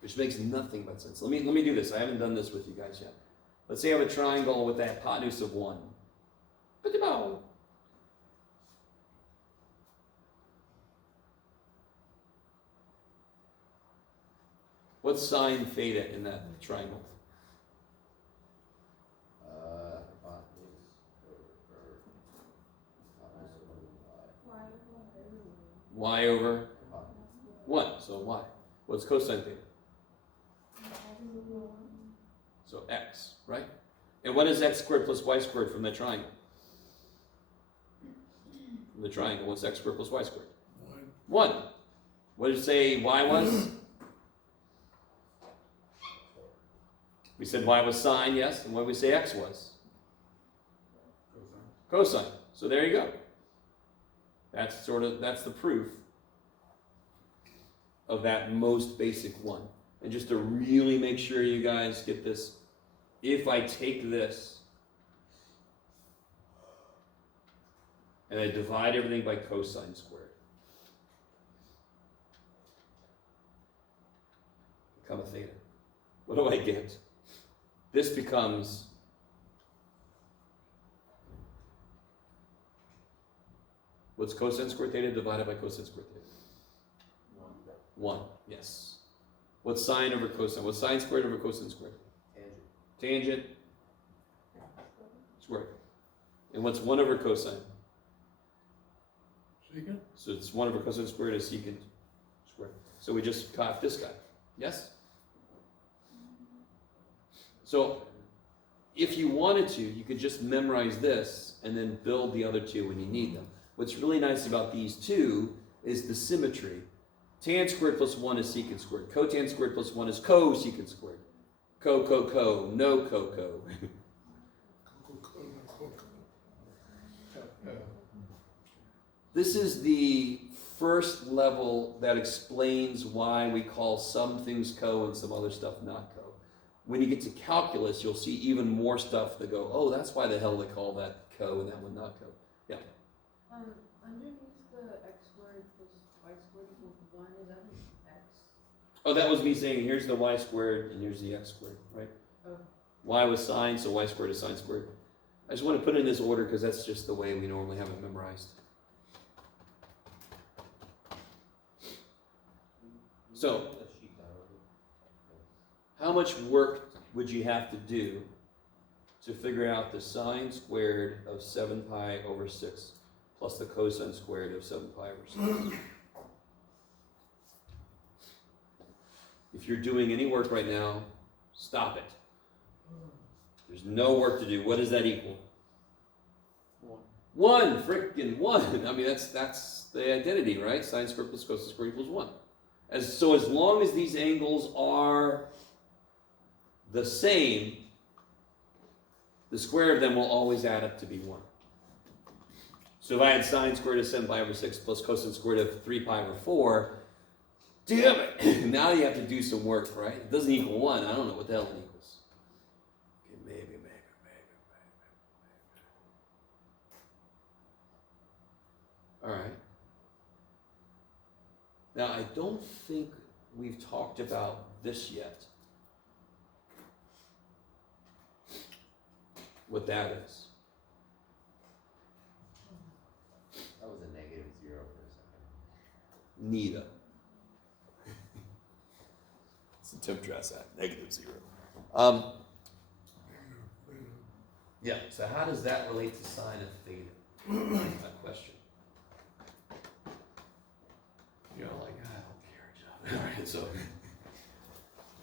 which makes nothing but sense. Let me do this. I haven't done this with you guys yet. Let's say I have a triangle with a hypotenuse of 1. What's sine theta in that triangle? hypotenuse hypotenuse Y over hypotenuse. 1. So y. What's cosine theta? So x, right? And what is x squared plus y squared from the triangle? From the triangle, what's x squared plus y squared? 1. What did it say y was? We said y was sine, yes. And what did we say x was? Cosine. So there you go. That's the proof of that most basic one. And just to really make sure you guys get this, if I take this and I divide everything by cosine squared, become a theta. What do I get? This becomes what's cosine squared theta divided by cosine squared theta? 1, yes. What's sine over cosine? What's sine squared over cosine squared? Tangent. Tangent squared. And what's 1 over cosine? Secant? So it's 1 over cosine squared is secant squared. So we just caught this guy. Yes? So if you wanted to, you could just memorize this and then build the other two when you need them. What's really nice about these two is the symmetry. Tan squared plus 1 is secant squared. Cotan squared plus 1 is cosecant squared. Co, no co. This is the first level that explains why we call some things co and some other stuff not co. When you get to calculus, you'll see even more stuff that go, oh, that's why the hell they call that co and that one not co. Yeah. Underneath the x squared plus y squared equals 1, is that an x? Oh, that was me saying, here's the y squared and here's the x squared, right? Oh. Y was sine, so y squared is sine squared. I just want to put it in this order because that's just the way we normally have it memorized. So, how much work would you have to do to figure out the sine squared of 7 pi over 6 plus the cosine squared of 7 pi over 6? If you're doing any work right now, stop it. There's no work to do. What does that equal? 1, frickin' 1. I mean, that's the identity, right? Sine squared plus cosine squared equals 1. So as long as these angles are the same, the square of them will always add up to be 1. So if I had sine squared of 7 pi over 6 plus cosine squared of 3 pi over 4, damn it! Now you have to do some work, right? It doesn't equal 1. I don't know what the hell it equals. Okay, maybe. All right. Now, I don't think we've talked about this yet. What that is. That was a negative 0 for a second. Neither. It's a Tim Trask act, negative 0. Yeah, so how does that relate to sine of theta? That's my question. You're like, I don't care, John. All right, so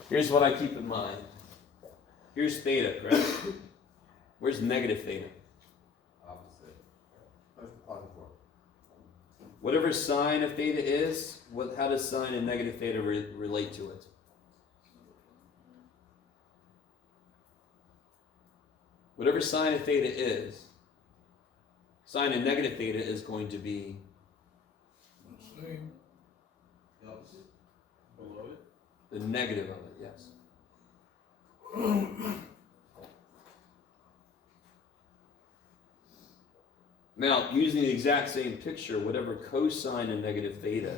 here's what I keep in mind. Here's theta, correct? Where's negative theta? Opposite. Positive 4. Whatever sine of theta is, how does sine and negative theta relate to it? Whatever sine of theta is, sine and negative theta is going to be Same. The opposite? Below it? the negative of it, yes. Now, using the exact same picture, whatever cosine and negative theta,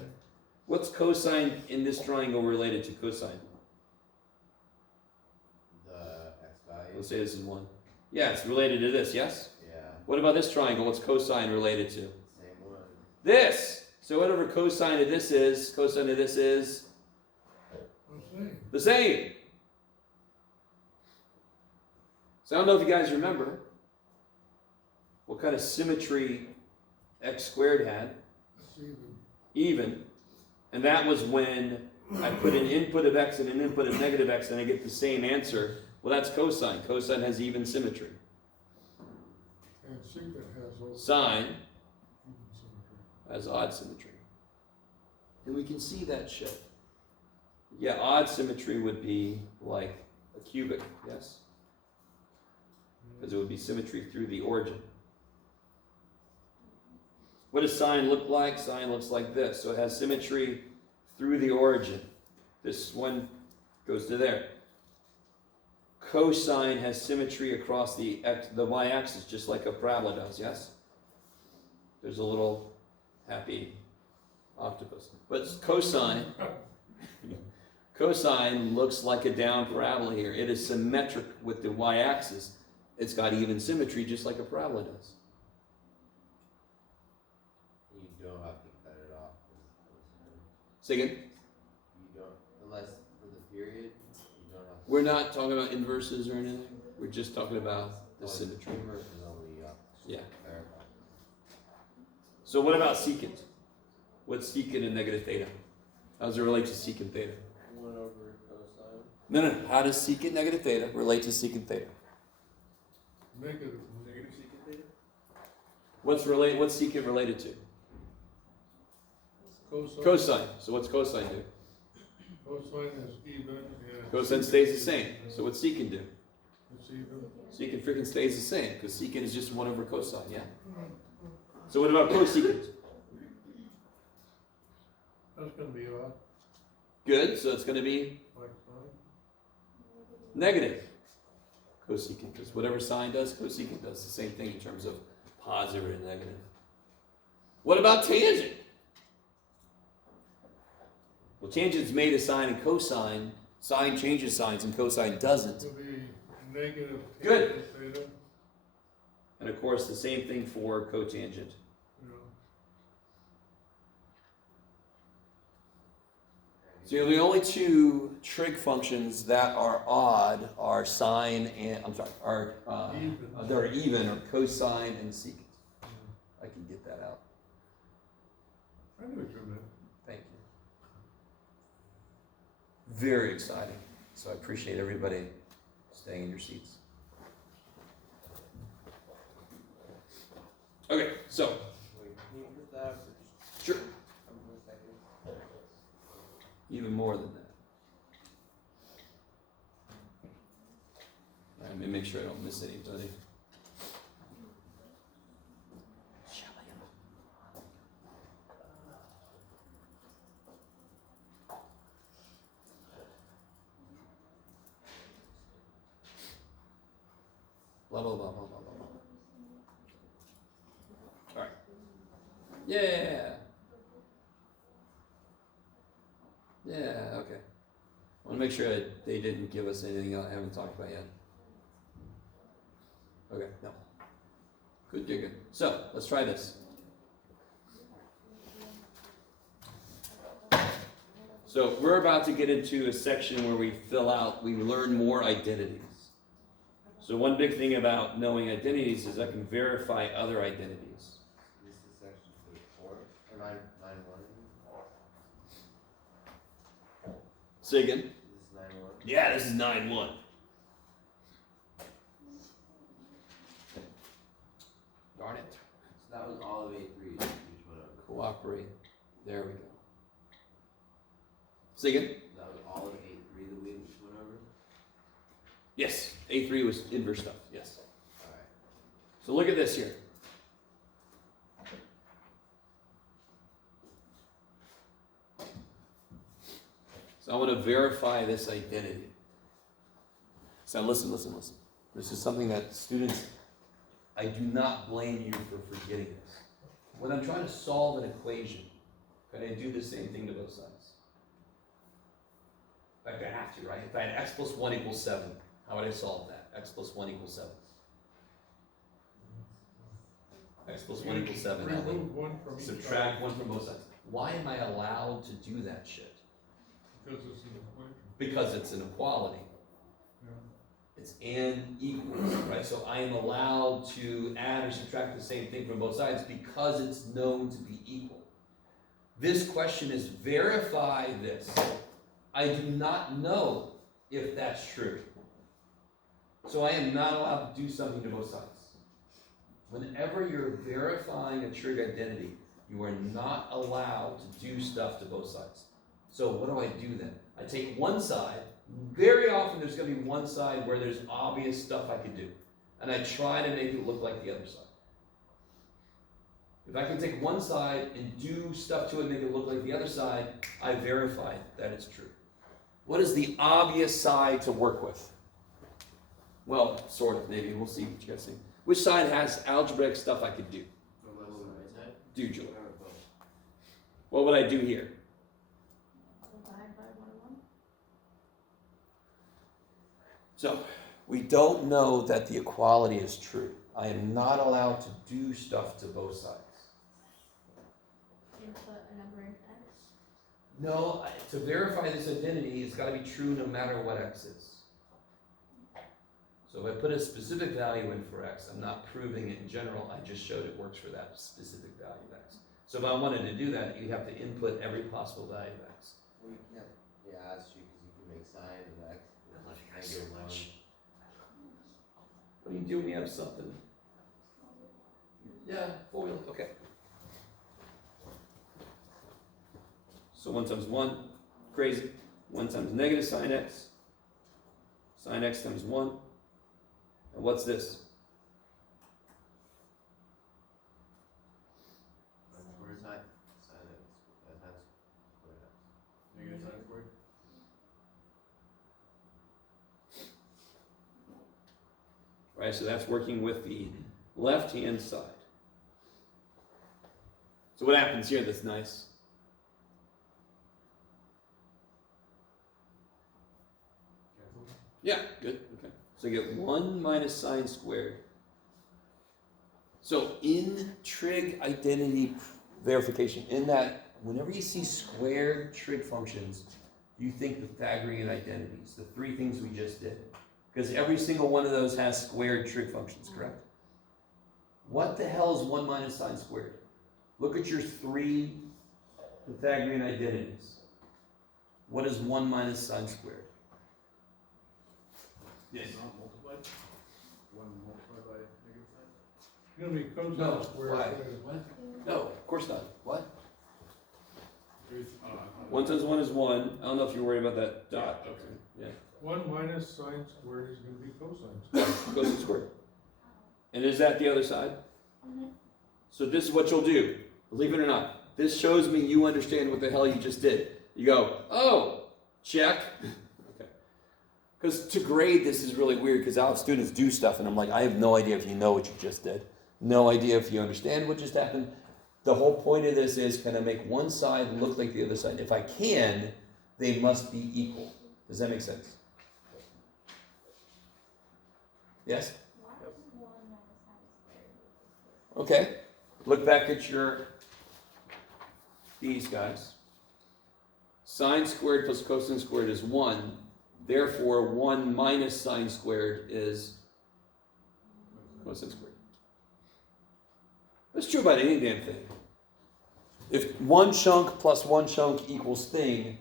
what's cosine in this triangle related to cosine? The x value. Let's say this is 1. Yeah, it's related to this, yes? Yeah. What about this triangle? What's cosine related to? Same one. This! So whatever cosine of this is, Same. the same. So I don't know if you guys remember what kind of symmetry x squared had. It's even. Even. And that was when I put an input of x and an input of negative x and I get the same answer. Well, that's cosine. Cosine has even symmetry. And secant has also Sine even symmetry. has odd symmetry. And we can see that shit. Yeah, odd symmetry would be like a cubic, yes? Because it would be symmetry through the origin. What does sine look like? Sine looks like this. So it has symmetry through the origin. This one goes to there. Cosine has symmetry across the y-axis, just like a parabola does, yes? There's a little happy octopus. But cosine looks like a down parabola here. It is symmetric with the y-axis. It's got even symmetry, just like a parabola does. You don't have to cut it off. Say again? You don't, unless for the period, you don't have to. We're not talking about inverses or anything. We're just talking about the symmetry. Inverse is only, Yeah. clarify. So what about secant? What's secant and negative theta? How does it relate to secant theta? 1 over cosine. No. How does secant negative theta relate to secant theta? Negative. secant theta? What's secant related to? Cosine. Cosine. So what's cosine do? Cosine is even and. Cosine stays the same. So what's secant do? It's even. Secant freaking stays the same because secant is just 1 over cosine, yeah? So what about cosecant? That's gonna be odd, Good, so it's going to be like sine. negative cosecant because whatever sine does, cosecant does the same thing in terms of positive and negative. What about tangent? Well, tangent's made of sine and cosine. Sine changes signs and cosine doesn't. It'll be negative. Good. tangent theta, And of course, the same thing for cotangent. you know. So the only two trig functions that are odd are sine and Even. they're even or cosine and secant. I can get that out. I knew what you meant. Thank you. Very exciting. So I appreciate everybody staying in your seats. Okay, so Wait, can you put that up for just sure, a couple more seconds? even more than that. Let me make sure I don't miss anybody. Blah, blah, blah, blah, blah, blah, blah. All right. Yeah. Yeah, okay. I want to make sure that they didn't give us anything I haven't talked about yet. Okay, no. Good, good, good. So, let's try this. So, we're about to get into a section where we learn more identities. So one big thing about knowing identities is I can verify other identities. This is section 4, or 9, 9-1. Say again? This is 9-1. Yeah, this is 9-1. Darn it. So that was all of A3, each one over. Cooperate. There we go. Say again? That was all of A3 that we each went over? Yes. A3 was inverse stuff. Yes. Alright. So look at this here. So I want to verify this identity. So listen. This is something that students, I do not blame you for forgetting this. When I'm trying to solve an equation, can I do the same thing to both sides? In fact, I have to, right? If I had x plus 1 equals 7, how would I solve that? X plus 1 equals 7. X plus 1 equals 7. That would Remove one from each subtract side 1 from both sides. Why am I allowed to do that shit? because it's an equation. Because it's an equality. Yeah. It's n equals, right? So I am allowed to add or subtract the same thing from both sides because it's known to be equal. This question is verify this. I do not know if that's true. So I am not allowed to do something to both sides. Whenever you're verifying a trig identity, you are not allowed to do stuff to both sides. So what do I do then? I take one side. Very often there's going to be one side where there's obvious stuff I could do. And I try to make it look like the other side. If I can take one side and do stuff to it, make it look like the other side, I verify that it's true. What is the obvious side to work with? Well, sort of, maybe. We'll see what you guys think. Which side has algebraic stuff I could do? The left and right side? Do, Joel. What would I do here? Divide by 1 1. So, we don't know that the equality is true. I am not allowed to do stuff to both sides. Input a number in x. No, to verify this identity, it's got to be true no matter what x is. So if I put a specific value in for x, I'm not proving it in general, I just showed it works for that specific value of x. So if I wanted to do that, you'd have to input every possible value of x. Well, you can't, yeah, that's true, because you can make sine of x, -1. What do you do when you have something? Yeah, formula, okay. So 1 times 1, crazy. 1 times negative sine x. Sine x times 1. And what's this? Sine, sine x, times squared x. Negative sine squared? Right, so that's working with the left-hand side. So what happens here that's nice? Yeah, good, okay. So you get 1 minus sine squared. So in trig identity verification, in that whenever you see squared trig functions, you think Pythagorean identities, the three things we just did. Because every single one of those has squared trig functions, correct? What the hell is 1 minus sine squared? Look at your 3 Pythagorean identities. What is 1 minus sine squared? Yes. Not multiplied? 1 multiplied by negative sine? It's gonna be cosine No, squared. why? What? No, of course not. What? There's, 1 times 1 is 1. I don't know if you're worried about that dot. Yeah, okay. Yeah. 1 minus sine squared is gonna be cosine squared. Cosine squared. And is that the other side? Mhm. So this is what you'll do. Believe it or not. This shows me you understand what the hell you just did. You go, oh, check. Okay. Because to grade this is really weird because I'll have students do stuff and I'm like, I have no idea if you know what you just did. No idea if you understand what just happened. The whole point of this is, can I make one side look like the other side? If I can, they must be equal. Does that make sense? Yes? Why is 1 minus sine squared? Okay. Look back at these guys. Sine squared plus cosine squared is 1. Therefore, 1 minus sine squared is cosine squared. That's true about any damn thing. If one chunk plus one chunk equals thing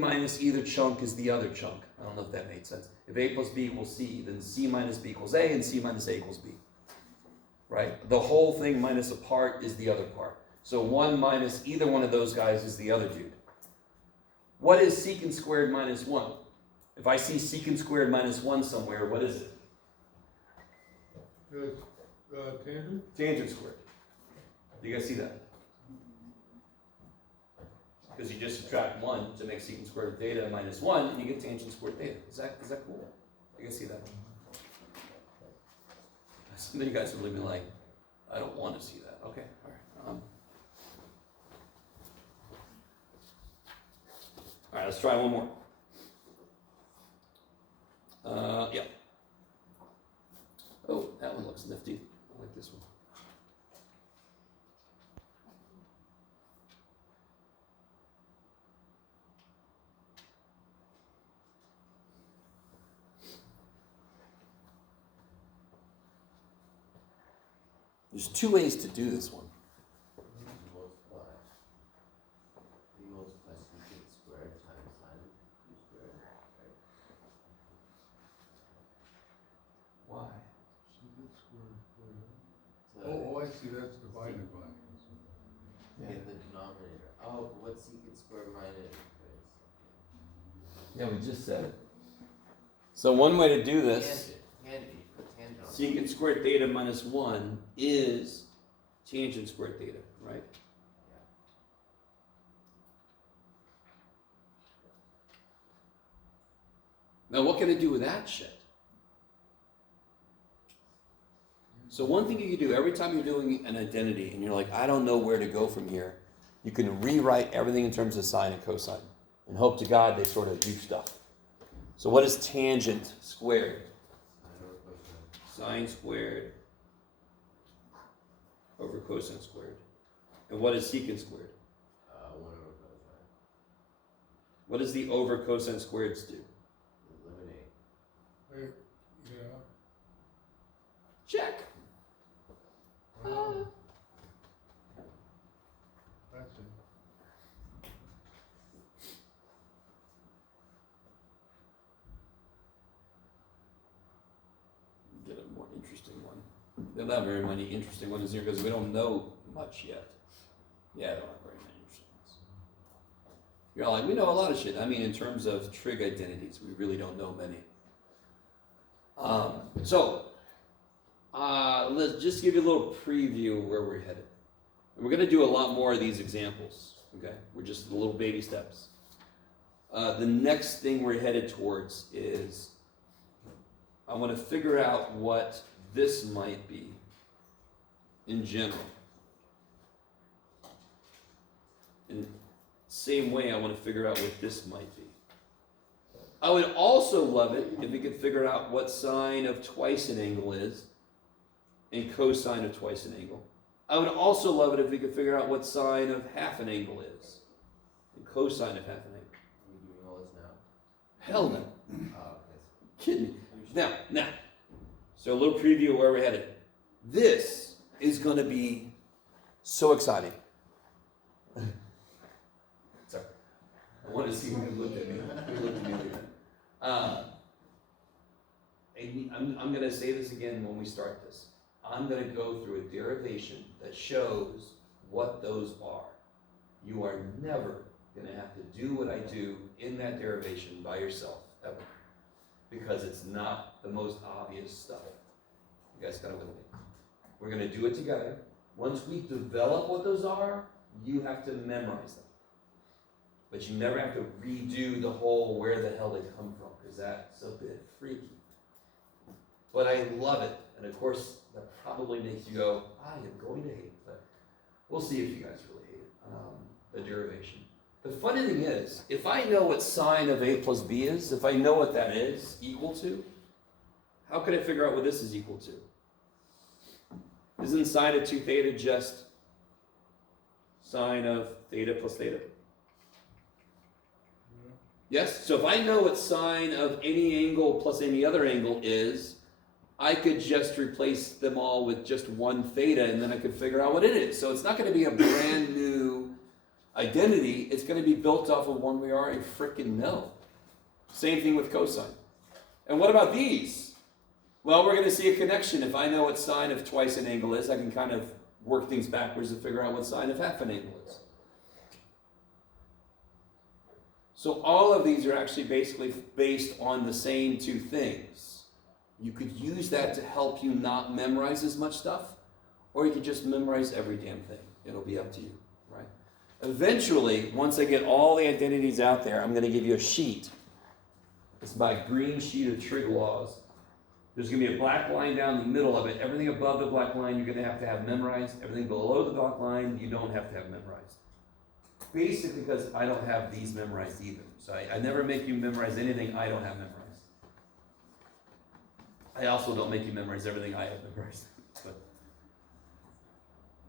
minus either chunk is the other chunk. I don't know if that made sense. If A plus B equals C, then C minus B equals A, and C minus A equals B. Right? The whole thing minus a part is the other part. So 1 minus either one of those guys is the other dude. What is secant squared minus 1? If I see secant squared minus 1 somewhere, what is it? Tangent? Tangent squared. Do you guys see that? Because you just subtract 1 to make secant squared theta minus 1, and you get tangent squared theta. Is that cool? You guys see that? Some of you guys are looking like, I don't want to see that. Okay, all right. All right, let's try one more. Yeah. Oh, that one looks nifty. I like this one. There's 2 ways to do this one. Multiply. You multiply secant squared times sine squared, right? denominator. Oh, but what's secant squared minus? Yeah, we just said it. So one way to do this, Tangent, you put tangent on. secant squared theta minus 1 is tangent squared theta, right? Now what can I do with that shit? So one thing you can do every time you're doing an identity and you're like, I don't know where to go from here, you can rewrite everything in terms of sine and cosine and hope to God they sort of do stuff. So what is tangent squared? Sine squared over cosine squared. And what is secant squared? 1 over cosine. What does the over cosine squareds do? Eliminate. Wait, yeah, Check. that's it. Get a more interesting one. They're not very many interesting ones here because we don't know much yet. Yeah, they don't have very many interesting ones. You're all like, we know a lot of shit. I mean, in terms of trig identities, we really don't know many. Let's just give you a little preview of where we're headed. And we're going to do a lot more of these examples. Okay, we're just little baby steps. The next thing we're headed towards is I want to figure out what this might be in general. In the same way, I want to figure out what this might be. I would also love it if we could figure out what sine of twice an angle is and cosine of twice an angle. I would also love it if we could figure out what sine of half an angle is and cosine of half an angle. Are we doing all this now? Hell no. Oh, okay. Kidding me. Now. So a little preview of where we're headed. This is going to be so exciting. Sorry. I want to see who looked at me. Who looked at me like that. I'm going to say this again when we start this. I'm going to go through a derivation that shows what those are. You are never going to have to do what I do in that derivation by yourself, ever. Because it's not the most obvious stuff. You guys got it with me. We're going to do it together. Once we develop what those are, you have to memorize them. But you never have to redo the whole where the hell they come from, because that's a bit freaky. But I love it. And of course, that probably makes you go, I am going to hate it. But we'll see if you guys really hate it, the derivation. The funny thing is, if I know what sine of a plus b is, if I know what that is equal to, how could I figure out what this is equal to? Isn't sine of 2 theta just sine of theta plus theta? Yes? So if I know what sine of any angle plus any other angle is, I could just replace them all with just 1 theta, and then I could figure out what it is. So it's not going to be a brand new identity. It's going to be built off of one we already freaking know. Same thing with cosine. And what about these? Well, we're going to see a connection. If I know what sine of twice an angle is, I can kind of work things backwards to figure out what sine of half an angle is. So all of these are actually basically based on the same 2 things. You could use that to help you not memorize as much stuff, or you could just memorize every damn thing. It'll be up to you, right? Eventually, once I get all the identities out there, I'm going to give you a sheet. It's my green sheet of trig laws. There's going to be a black line down the middle of it. Everything above the black line you're going to have memorized. Everything below the black line you don't have to have memorized. Basically because I don't have these memorized either. So I never make you memorize anything I don't have memorized. I also don't make you memorize everything I have memorized. But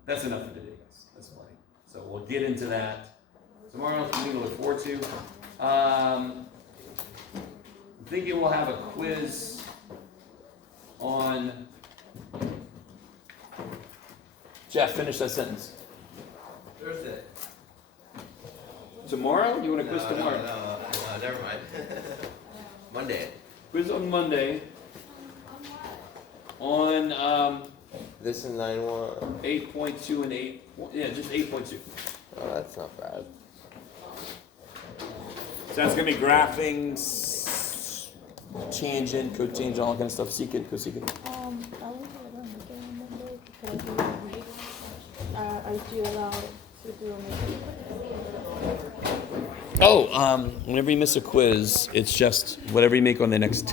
that's enough for today, guys. That's plenty. So we'll get into that tomorrow. Something to look forward to. I'm thinking we'll have a quiz on. Jeff, finish that sentence. Thursday. Tomorrow? You want a quiz tomorrow? No, never mind. Monday. Quiz on Monday. On This is 9-1. 8.2 and 8. Yeah, just 8.2. Oh, that's not bad. So that's gonna be graphing, tangent, cotangent, all that kind of stuff, secant, cosecant. I don't remember because are you allowed to do a makeup? Oh, whenever you miss a quiz, it's just whatever you make on the next